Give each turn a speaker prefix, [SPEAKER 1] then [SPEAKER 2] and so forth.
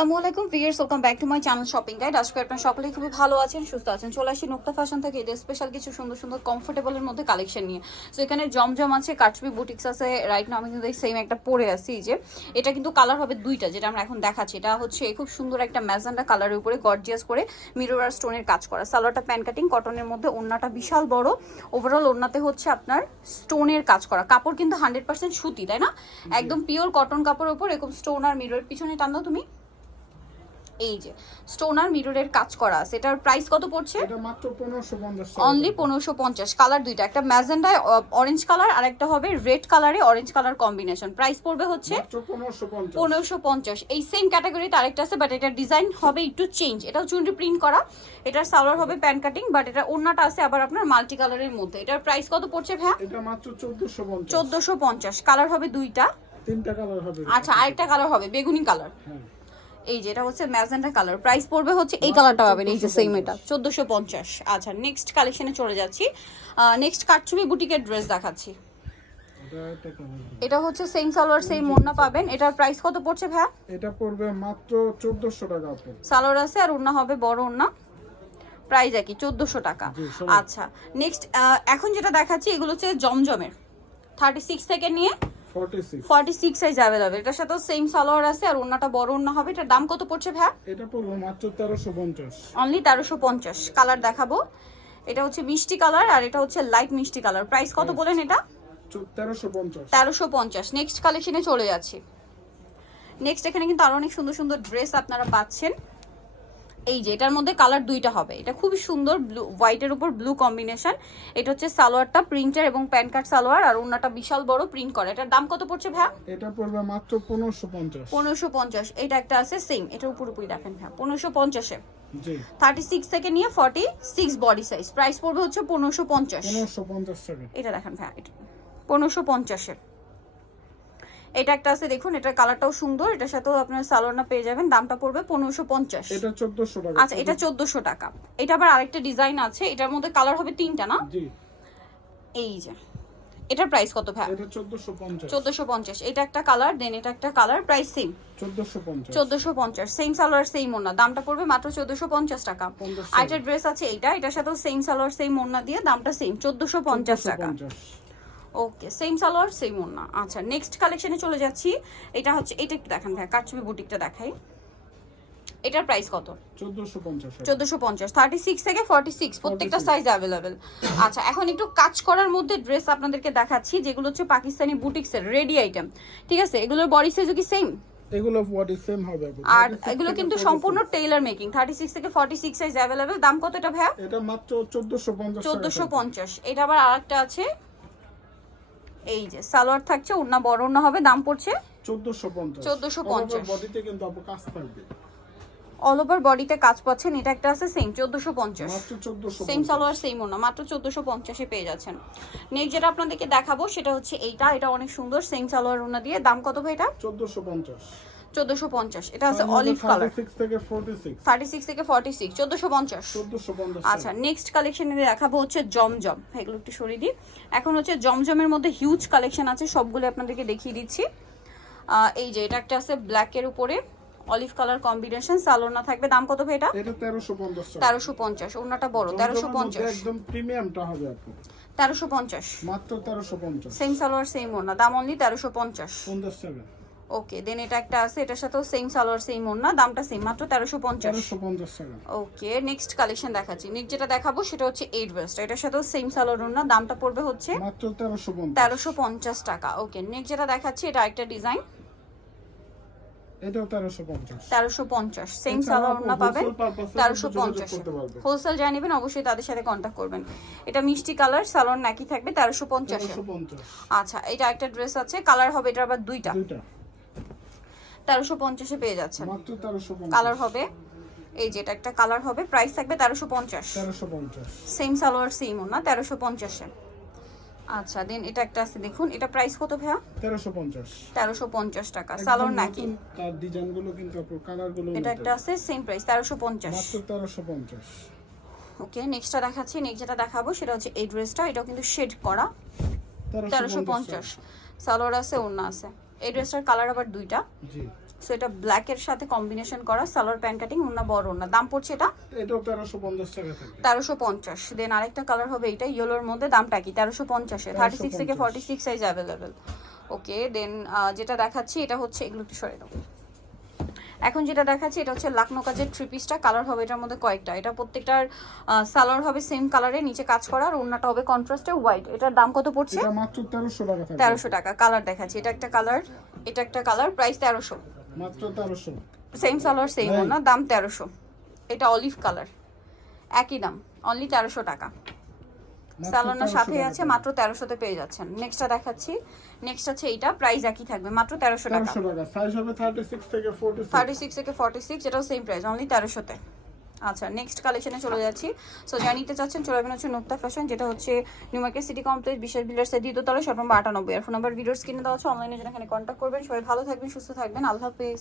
[SPEAKER 1] আসসালামু আলাইকুম viewers welcome back to my channel shopping guide আজকে আপনারা সকলেই খুবই ভালো আছেন, সুস্থ আছেন। চলে আসি নোক্তা ফ্যাশন থেকে এদের স্পেশাল কিছু সুন্দর সুন্দর কমফোর্টেবলের মধ্যে কালেকশন নিয়ে। সো এখানে জমজম আছে কাটবি বুটিক্স আছে রাইট না আমি কিন্তু সেম একটা পরে আছি যে। এটা কিন্তু কালার হবে দুইটা, যেটা আমরা এখন দেখাচ্ছি। এটা হচ্ছে খুব সুন্দর একটা ম্যাজেন্ডা কালারের উপরে গর্জিয়াস করে মিরর আর স্টোনের কাজ করা। সালোয়ারটা প্যান কাটিং কটনের মধ্যে ওড়নাটা বিশাল বড়। ওভারঅল ওড়নাতে হচ্ছে আপনার স্টোনের কাজ করা। কাপড় কিন্তু হান্ড্রেড পার্সেন্ট সুতি, তাই না? একদম পিওর কটন কাপড়ের উপর, এরকম স্টোন আর মিররের পিছনে টান তুমি। এই যে স্টোন আর মিররের কাজ করা আছে। এটার প্রাইস কত পড়ছে? অনলি পনেরোশো পঞ্চাশ কালার দুইটা একটা ম্যাজেন্ডায় অরেঞ্জ কালার আর একটা হবে রেড কালারে অরেঞ্জ কালার কম্বিনেশন প্রাইস পড়বে হচ্ছে
[SPEAKER 2] পনেরোশো পঞ্চাশ।
[SPEAKER 1] এই সেম ক্যাটাগরিতে আরেকটা আছে বাট এটার ডিজাইন হবে একটু চেঞ্জ এটাও চুনরি প্রিন্ট করা। এটার সালোয়ার হবে প্যান কাটিং বাট এটা ওড়নাটা আছে আবার আপনার মাল্টি কালারের মধ্যে। এটার প্রাইস কত পড়ছে ভ্যা
[SPEAKER 2] চোদ্দোশো পঞ্চাশ।
[SPEAKER 1] কালার হবে দুইটা।
[SPEAKER 2] তিনটা কালার হবে।
[SPEAKER 1] আচ্ছা আরেকটা কালার হবে বেগুনি কালার
[SPEAKER 2] হ্যাঁ।
[SPEAKER 1] এই যে এটা হচ্ছে ম্যাজেন্টা কালার। প্রাইস পড়বে হচ্ছে এই কালারটা পাবেন এই যে সেম এটা। চোদ্দোশো পঞ্চাশ। আচ্ছা নেক্সট কালেকশনে চলে যাচ্ছি। নেক্সট কাটছবি বুটিকের ড্রেস দেখাচ্ছি।
[SPEAKER 2] এটা
[SPEAKER 1] হচ্ছে সেম সালোয়ার সেম ওড়না পাবেন। এটার প্রাইস কত পড়ছে ভাইয়া?
[SPEAKER 2] এটা পড়বে মাত্র চোদ্দশো টাকা
[SPEAKER 1] সালোয়ার আছে আর ওড়না হবে বড় ওড়না। প্রাইস একই চোদ্দোশো টাকা। আচ্ছা নেক্সট এখন যেটা দেখাচ্ছি এগুলো হচ্ছে জমজমের। থার্টি সিক্স থেকে নিয়ে
[SPEAKER 2] forty six
[SPEAKER 1] forty six size available এটার সাথেও সেম সালোয়ার আছে আর ওড়নাটা বড় ওড়না হবে। এটার দাম কত পড়ছে ভাইয়া?
[SPEAKER 2] এটা পড়বে মাত্র তেরোশো পঞ্চাশ।
[SPEAKER 1] অনলি তেরোশো পঞ্চাশ। কালার দেখাবো। এটা হচ্ছে মিষ্টি কালার আর এটা হচ্ছে লাইট মিষ্টি কালার প্রাইস কত বলেন এটা?
[SPEAKER 2] তেরোশো পঞ্চাশ।
[SPEAKER 1] তেরোশো পঞ্চাশ। নেক্সট কালেকশনে চলে যাচ্ছি। নেক্সট এখানে কিন্তু আরও অনেক সুন্দর সুন্দর ড্রেস আপনারা পাচ্ছেন। এই যে এটার মধ্যে কালার দুইটা হবে। এটা খুবই সুন্দর ব্লু হোয়াইটের উপর ব্লু কম্বিনেশন এটা হচ্ছে সালোয়ারটা প্রিন্টার এবং প্যান কার্ড সালোয়ার আর ওনাটা বিশাল বড় প্রিন্ট করা। এটার দাম কত পড়ছে ভাইয়া?
[SPEAKER 2] এটা পড়বে মাত্র পনেরোশো পঞ্চাশ।
[SPEAKER 1] পনেরোশো পঞ্চাশ। এটা একটা আছে সেম এটার পুরোপুরি দেখেন পনেরোশো পঞ্চাশে
[SPEAKER 2] জি।
[SPEAKER 1] থার্টি সিক্স থেকে নিয়ে forty six body size price পড়বে হচ্ছে পনেরোশো পঞ্চাশ।
[SPEAKER 2] পনেরোশো পঞ্চাশ টাকা।
[SPEAKER 1] এটা দেখেন ভাই এটা পনেরোশো পঞ্চাশের এটা একটা আছে দেখুন এটার কালারটাও সুন্দর এটার সাথেও আপনার সালোয়ারনা পেয়ে যাবেন দামটা পড়বে পনেরোশো পঞ্চাশ।
[SPEAKER 2] এটা চোদ্দশো টাকা
[SPEAKER 1] আচ্ছা এটা চোদ্দোশো টাকা। এটা আবার আরেকটা ডিজাইন আছে এটার মধ্যে কালার হবে তিনটা না?
[SPEAKER 2] জি।
[SPEAKER 1] এই যে এটার প্রাইস কত ভাই
[SPEAKER 2] এটা চোদ্দশো পঞ্চাশ।
[SPEAKER 1] এটা একটা কালার দেন এটা একটা কালার প্রাইস সেম
[SPEAKER 2] চোদ্দশো পঞ্চাশ।
[SPEAKER 1] সেম সালোয়ার সেম ওড়না। দামটা পড়বে মাত্র চোদ্দোশো পঞ্চাশ টাকা।
[SPEAKER 2] পঞ্চাশ
[SPEAKER 1] আরেকটা ড্রেস আছে এইটা এটার সাথেও সেম সালোয়ার সেম ওড়না দিয়ে দামটা সেম চোদ্দোশো পঞ্চাশ টাকা। ওকে সেম সালোয়ার সেম ওড়না আচ্ছা নেক্সট কালেকশনে চলে যাচ্ছি। এটা হচ্ছে এটা একটু দেখান ভাই কাটছবি বুটিকটা দেখাই। এটার প্রাইস কত?
[SPEAKER 2] চোদ্দশো পঞ্চাশ
[SPEAKER 1] থার্টি সিক্স থেকে ফর্টি সিক্স প্রত্যেকটা সাইজ অ্যাভেলেবেল আচ্ছা এখন একটু কাজ করার মধ্যে ড্রেস আপনাদেরকে দেখাচ্ছি যেগুলো হচ্ছে পাকিস্তানি বুটিক্সের রেডি আইটেম ঠিক আছে এগুলোর বডি সাইজও কি সেম
[SPEAKER 2] এগুলো বডি সেম হবে
[SPEAKER 1] আর এগুলো কিন্তু সম্পূর্ণ টেইলার মেকিং থার্টি সিক্স থেকে ফর্টি সিক্স সাইজ অ্যাভেলেবেল দাম কত এটা ভাইয়া?
[SPEAKER 2] এটা মাত্র চোদ্দশো পঞ্চাশ
[SPEAKER 1] চোদ্দোশো পঞ্চাশ। এটা আবার আরেকটা আছে এই যে সালোয়ার থাকছে ওড়না বড় ওড়না হবে দাম পড়ছে?
[SPEAKER 2] চোদ্দশো পঞ্চাশ।
[SPEAKER 1] 1450
[SPEAKER 2] বডিতে কিন্তু আপু কাজ থাকবে।
[SPEAKER 1] অল ওভার বডিতে কাজ পাচ্ছেন এটা একটা আছে সেম চোদ্দোশো পঞ্চাশ।
[SPEAKER 2] মাত্র চোদ্দশো
[SPEAKER 1] সেম সালোয়ার সেম ওনা মাত্র চোদ্দোশো পঞ্চাশে পেয়ে যাচ্ছেন। নেক্সট যেটা আপনাদেরকে দেখাবো সেটা হচ্ছে এইটা এটা অনেক সুন্দর সেম সালোয়ার ওনা দিয়ে। দাম কত ভাই এটা?
[SPEAKER 2] চোদ্দশো পঞ্চাশ
[SPEAKER 1] চোদ্দোশো পঞ্চাশ। এটা আছে অলিভ কালার
[SPEAKER 2] সিক্স থেকে ফোর্টি সিক্স
[SPEAKER 1] থার্টি সিক্স থেকে ফর্টি সিক্স চোদ্দোশো পঞ্চাশ।
[SPEAKER 2] চোদ্দশো পঞ্চাশ
[SPEAKER 1] আচ্ছা নেক্সট কালেকশনে দেখাবো হচ্ছে জমজম। এগুলো একটু সরিয়ে দিই। এখন হচ্ছে জমজমের মধ্যে হিউজ কালেকশন আছে সবগুলো আপনাদেরকে দেখিয়ে দিচ্ছি। এই যে এটা একটা আছে ব্ল্যাকের উপরে। অলিভ কালার কম্বিনেশন সালোনা থাকবে। দাম কত ভাই এটা?
[SPEAKER 2] এটা তেরোশো পঞ্চাশ টাকা।
[SPEAKER 1] তেরোশো পঞ্চাশ ওনাটা বড় তেরোশো
[SPEAKER 2] জমজমের মধ্যে
[SPEAKER 1] পঞ্চাশ।
[SPEAKER 2] একদম প্রিমিয়ামটা হবে আপু
[SPEAKER 1] তেরোশো পঞ্চাশ।
[SPEAKER 2] মাত্র তেরোশো পঞ্চাশ।
[SPEAKER 1] সেম সালোয়ার সেম ওড়না দাম অনলি তেরোশো পঞ্চাশ।
[SPEAKER 2] পঞ্চাশ টাকা।
[SPEAKER 1] ওকে দেন এটা একটা আছে এটার সাথেও সেম সালোয়ার সেম ওড়না দামটা সেম মাত্র তেরোশো পঞ্চাশ। ওকে নেক্সট কালেকশন দেখাচ্ছি। নেক্সট যেটা দেখাবো সেটা হচ্ছে এইট ওয়েস্ট এটার সাথেও সেম সালোয়ার ওড়না দামটা পড়বে হচ্ছে
[SPEAKER 2] মাত্র তেরোশো পঞ্চাশ।
[SPEAKER 1] টাকা। ওকে নেক্সট যেটা দেখাচ্ছি এটা একটা ডিজাইন
[SPEAKER 2] এটাও তেরোশো পঞ্চাশ।
[SPEAKER 1] সেম সালোয়ার
[SPEAKER 2] আপনি
[SPEAKER 1] পাবেন
[SPEAKER 2] wholesale purpose এ
[SPEAKER 1] তেরোশো
[SPEAKER 2] যোগাযোগ
[SPEAKER 1] পঞ্চাশ
[SPEAKER 2] করতে পারবেন।
[SPEAKER 1] হোলসেল যা নেবেন অবশ্যই তাদের সাথে করবেন। এটা মিষ্টি কালার সালোয়ার নাকি থাকবে আচ্ছা এটা একটা ড্রেস আছে কালার হবে এটা আবার দুইটা।
[SPEAKER 2] দুইটা।
[SPEAKER 1] তেরোশো পঞ্চাশে পেয়ে যাচ্ছেন। কালার হবে। এই যেটা একটা কালার হবে প্রাইস থাকবে তেরোশো পঞ্চাশ। সেম সালোয়ার সেম না তেরোশো পঞ্চাশে। আচ্ছা দেন এটা একটা আছে দেখুন এটা প্রাইস কত ভাইয়া?
[SPEAKER 2] তেরোশো পঞ্চাশ।
[SPEAKER 1] তেরোশো পঞ্চাশ টাকা। সালোয়ার নাকি
[SPEAKER 2] তার ডিজাইনগুলো কিন্তু আপু কালারগুলো
[SPEAKER 1] এটা একটা আছে সেম প্রাইস তেরোশো পঞ্চাশ।
[SPEAKER 2] মাত্র তেরোশো পঞ্চাশ।
[SPEAKER 1] ওকে নেক্সটটা দেখাচ্ছি নেক্সট যেটা দেখাবো সেটা হচ্ছে এই ড্রেসটা এটাও কিন্তু শেড করা। তেরোশো পঞ্চাশ। সালোয়ার আছে ওড়না আছে। এই ড্রেসটার কালার আবার দুইটা।
[SPEAKER 2] জি।
[SPEAKER 1] সো এটা ব্ল্যাকের সাথে কম্বিনেশন করা সালোয়ার প্যান্ট কাটিং ওনা বড় ওনা দাম পড়ছে এটা?
[SPEAKER 2] এটাও তেরোশো পঞ্চাশ টাকা থাকবে।
[SPEAKER 1] তেরোশো পঞ্চাশ। দেন আরেকটা কালার হবে এটা ইয়েলোর মধ্যে। দামটা কি? তেরোশো পঞ্চাশে থার্টি সিক্স থেকে
[SPEAKER 2] 1350
[SPEAKER 1] forty six size available okay then যেটা দেখাচ্ছি এটা হচ্ছে এগুলো একটু সরে দাও। এখন যেটা দেখাচ্ছি এটা হচ্ছে লাকনো কাজের থ্রি পিসটা কালার হবে এটার মধ্যে কয়েকটা। এটা প্রত্যেকটার সালোয়ার হবে সেম কালারে নিচে কাজ করা আর ওড়নাটা হবে কন্ট্রাস্টে হোয়াইট এটার দাম কত পড়ছে?
[SPEAKER 2] এটা মাত্র তেরোশো টাকা থাকবে।
[SPEAKER 1] তেরোশো টাকা। কালার দেখাচ্ছি। এটা একটা কালার এটা একটা কালার প্রাইস তেরোশো।
[SPEAKER 2] মাত্র
[SPEAKER 1] সেম সালোয়ার সেম না দাম তেরোশো। এটা অলিভ কালার একই দাম অনলি তেরোশো টাকা। স্যালোনার সাথে আছে মাত্র তেরোশোতে পেয়ে যাচ্ছেন। নেক্সটটা দেখাচ্ছি। নেক্সট আছে এইটা প্রাইস একই থাকবে মাত্র তেরোশো টাকা।
[SPEAKER 2] তেরোশো টাকা সাইজ হবে থেকে ফোর্টি
[SPEAKER 1] থার্টি সিক্স থেকে এটাও সেম প্রাইস অনলি তেরোশোতে। আচ্ছা নেক্সট কালেকশনে চলে যাচ্ছি। সো যা নিতে চাচ্ছেন, চলে যাবেন হচ্ছে নোক্তা ফ্যাশন যেটা হচ্ছে নিউ মার্কেট সিটি কমপ্লেক্স বিশেষ বিল্ডার্সের দ্বিতীয় তলায় শত নম্বর আটানব্বই। আর ফোন নাম্বার ভিডিওস কিনে দেওয়া হচ্ছে অনলাইনে জন্য এখানে কন্ট্যাক্ট করবেন। সবাই ভালো থাকবেন, সুস্থ থাকবেন। আল্লাহ হাফেজ।